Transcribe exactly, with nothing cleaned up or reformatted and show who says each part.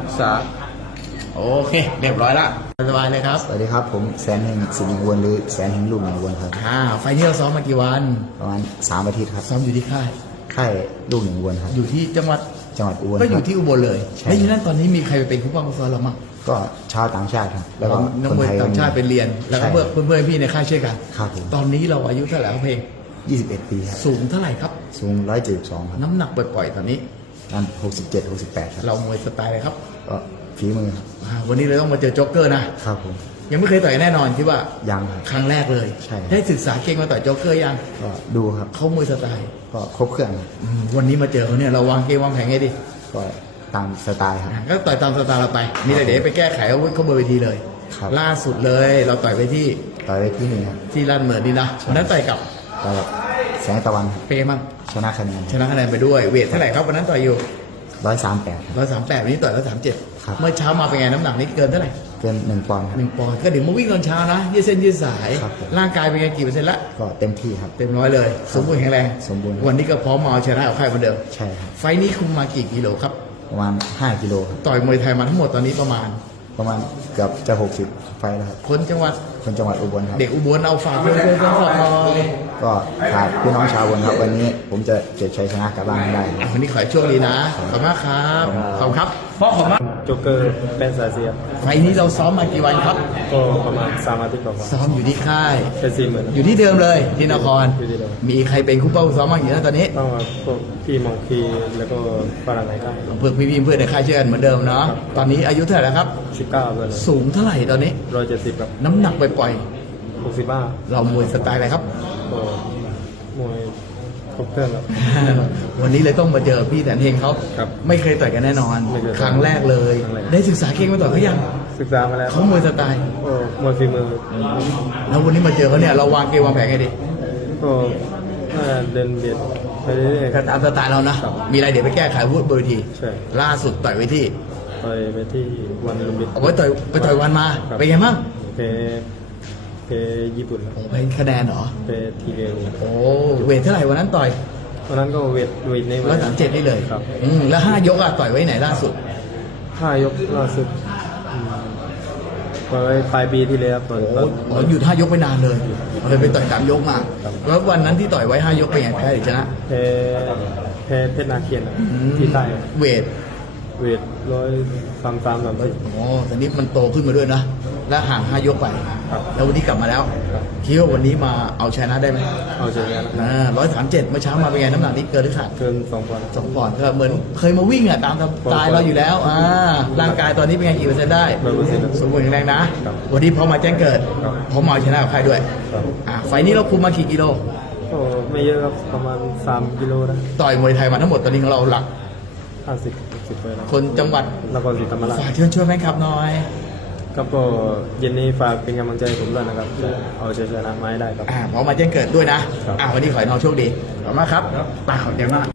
Speaker 1: ษาโอเคเรียบร้อยละสบายเลยครับ
Speaker 2: สวัสดีครับผมแสนแห่งสิงห์วนหรือแสนแห่งลูกหนองวนครับ
Speaker 1: อ่าไฟนี้เราซ้อมมากี่วัน
Speaker 2: ประมาณสามอาทิตย์ครับ
Speaker 1: ซ้อมอยู่ที่ค่าย
Speaker 2: ค่ายลูกหนองวนครับ
Speaker 1: อยู่ที่จังหวัด
Speaker 2: จังหวัดอุบล
Speaker 1: ก็อยู่ที่อุบลเลยแล้วที่นั่นตอนนี้มีใครไปเป็นคู่ป้องคู่ซ้อมเรามั้ง
Speaker 2: ก็ชาวต่างชาติครับแล้วก็
Speaker 1: นักมวยต่างชาติไปเรียนแล้วก็เพื่อนเพื่อนพี่ในค่ายช่วยกัน
Speaker 2: ครับผม
Speaker 1: ตอนนี้เราอายุเท่าไหร่ครับเพลง
Speaker 2: ยี่สิบเอ็ดปีครับ
Speaker 1: สูงเท่าไหร่ครับ
Speaker 2: สูงร้อยเจ็ดสิบสองครับ
Speaker 1: น้ำหนักปล่อยๆตอนนี้
Speaker 2: ประมาณหกสิบเจ็ดหกสิบแปดครับ
Speaker 1: เรามวยสไตล์อะไรครับ
Speaker 2: ก็ฝีมือครับ
Speaker 1: วันนี้เราต้องมาเจอโจ๊กเกอร์นะครับผมยังไม่เคยต่อยแน่นอนคิดว่า
Speaker 2: ยังครับ
Speaker 1: ครั้งแรกเลย
Speaker 2: ใช่
Speaker 1: ได้ศึกษาเก่งมาต่อยโจ๊กเกอร์ยัง
Speaker 2: ก็ดูครับ
Speaker 1: เขามวยสไตล์
Speaker 2: ก็ครบเครื่อง
Speaker 1: วันนี้มาเจอเขาเนี่ยเราวางเกมวางแผนไงดี
Speaker 2: ก็ตามสไตล์ครับ
Speaker 1: ก็ต่อยตามสไตล์เราไปมีอะไรเดี๋ยวไปแก้ไขอาวุธเข้าบนเวทีเลยล่าสุดเลยเราต่อยไปที่
Speaker 2: ต่อยไปที่นี่ครับ
Speaker 1: ที่ลั่นเหมือนดีนะวันนั้นต่อยกับ
Speaker 2: ต่อยแสงตะวัน
Speaker 1: เปย์มั้ง
Speaker 2: ชนะคะแนน
Speaker 1: ชนะคะแนนไปด้วยเวทเท่าไหร่ครับวันนั้นต่อยอยู่
Speaker 2: ร้อยสามแปด
Speaker 1: ร้อยสามแปดวันนี้ต่อยร้อยสามเจ็ดเมื่อเช้ามาเป็นไงน้ำหนักนี้เกินเท่าไหร่
Speaker 2: เกินหนึ่งปอนด์
Speaker 1: หนึ่งปอนด์ก็เดี๋ยวมาวิ่งตอนเช้านะยืดเส้นยืดสายร่างกายเป็นไงกี่เปอร์เซ็นต์ละ
Speaker 2: ก็เต็มที่ครับ
Speaker 1: เต็มร้อยเลยสมบูรณ์แข็งแรง
Speaker 2: สมบูรณ์
Speaker 1: วันนี้ก็พร้อมมาเอาชนะกับใครเหมือนเดิม
Speaker 2: ใช่ครับ
Speaker 1: ไฟนี้คุมมากี่กิโลครับ
Speaker 2: ประมาณห้ากิโลครับ
Speaker 1: ต่อยมวยไทยมาทั้งหมดตอนนี้ประมาณ
Speaker 2: ประมาณเกือบจะหกสิบไฟแล้วครับ
Speaker 1: คนจังหวัด
Speaker 2: คนจังหวัดอุบลครับ
Speaker 1: เด็กอุบลเอาฝากเพื่อนเพื่อนฝากหน่อย
Speaker 2: ก็ฝากพี่น้องชาวอุบลครับวันนี้ผมจะเก็บชัยชนะกลับบ้านให้ได้
Speaker 1: วันนี้ขอให้โชคดีนะขอบคุณมากครับขอบคุณครับพ่อขอบคุณมาก
Speaker 3: โจ๊กเกอร์เป็นสายเสีย
Speaker 1: ไฟนี้เราซ้อมมากี่วันครับ
Speaker 3: ก็ประมาณสามอาทิตย์กว่า
Speaker 1: ซ้อมอยู่ที่ค่าย
Speaker 3: เป็นสี่หมื่น
Speaker 1: อยู่ที่เดิมเลยที่นครมีใครเป็นคู่เป้าซ้อมบ้างอยู่นะตอนนี้
Speaker 3: ก็พวกพี่มองคีแล้วก็ฝรั่งไหนได้
Speaker 1: เพื่อนพี่เพื่อนในค่ายเชื่อกันเหมือนเดิมเนาะตอนนี้อายุเท่าไหร่แล้วครับ
Speaker 3: สิบเก้าเลย
Speaker 1: สูงเท่าไหร่ตอนนี้
Speaker 3: ร้อยเจ็ดสิบครับ
Speaker 1: น้ำหนักปล่อย
Speaker 3: ๆหกสิบห้า
Speaker 1: เรามวยสไตล์อะไรครับ
Speaker 3: ก็มวยครบเครื่องครับ
Speaker 1: วันนี้เลยต้องมาเจอพี่แสนเฮงเขาไม่เคยต่อยกันแน่นอนครั้งแรกเลยได้ศึกษาเก่งมาต่อยเขายัง
Speaker 3: ศึกษามาแล้ว
Speaker 1: เขามวยสไตล์
Speaker 3: มวยฝีมือ
Speaker 1: แล้ววันนี้มาเจอเขาเนี่ยเราวางเกมวางแผนไงดี
Speaker 3: ก็เดินเบียดไปเรื่อย
Speaker 1: ๆตามสไตล์เรานะมีอะไรเดี๋ยวไปแก้ไขวุฒิบนเวทีล่าสุดต่อยไว้ที่
Speaker 3: ต่อยไปที่วันลุมพินี
Speaker 1: เอาไว้ต่อยไปต่อยวันมาเป็นไงบ้าง
Speaker 3: เพเพญี่ปุ่น
Speaker 1: โอ้เป็นคะแนนเหรอ
Speaker 3: เพทีเวล
Speaker 1: โอ้เวทเท่าไหร่วันนั้นต่อย
Speaker 3: วันนั้นก็เวทเวทใน
Speaker 1: ร้อยสามเจ็ดนี่เลยครับอืมแล้วห้ายกอะต่อยไว้ไหนล่าสุด
Speaker 3: ห้ายกล่าสุดต่อยปลายปีที่แล้วต่อย
Speaker 1: อ๋อหยุดห้ายกไปนานเลยเลยไปต่อยสามยกมาแล้ววันนั้นที่ต่อยไว้ห้ายกเป็นไงแพ้หรือชนะ
Speaker 3: แพ้แพ้เพชรนาเคียนที่ใต้
Speaker 1: เวท
Speaker 3: เวทร้อยสามสามสามสิบ
Speaker 1: อ๋อแต่นี้มันโตขึ้นมาด้วยนะแล้วห่างห้ายกไปแล้ววันนี้กลับมาแล้วคิดว่าวันนี้มาเอาชนะได้ไหม
Speaker 3: เอาชนะ
Speaker 1: นะร้อยสามเจ็ดเมื่อเช้ามาเป็นไงน้ำหนักนี้เกินหรือขาด
Speaker 3: เกินสองปอนด์
Speaker 1: สองปอนด์ก็เหมือนเคยมาวิ่งอ่ะตามสไตล์เราอยู่แล้วอ่าร่างกายตอนนี้เป็นไงกี่เปอร์เซ็นต์ได้สมบูรณ์แข็งแรงนะวันนี้พอมาแจ้งเกิดพอมาเอาชนะกับใครด้วยอ่าไฟนี้เราคุมมากี่กิโล
Speaker 3: ก็ไม่เยอะครับประมาณสามกิโลนะ
Speaker 1: ต่อยมวยไทยมาทั้งหมดตอนนี้ของเราหลัก
Speaker 3: ห้าสิบสิบไปแล้ว
Speaker 1: คนจังหวัด
Speaker 3: นครศรีธรรมราช
Speaker 1: ฝากเชิญชวนแฟนคลับหน่อย
Speaker 3: ครับก็เย็นนี้ฝากเป็นกำลังใจผมด้วยนะครับเอาชัยชนะมาให้ได้ครับ
Speaker 1: อ่าพอมาแจ้งเกิดด้วยนะอ่าวันนี้ขอให้น้องโชคดีขอบคุณมากครับตาขอบใจมาก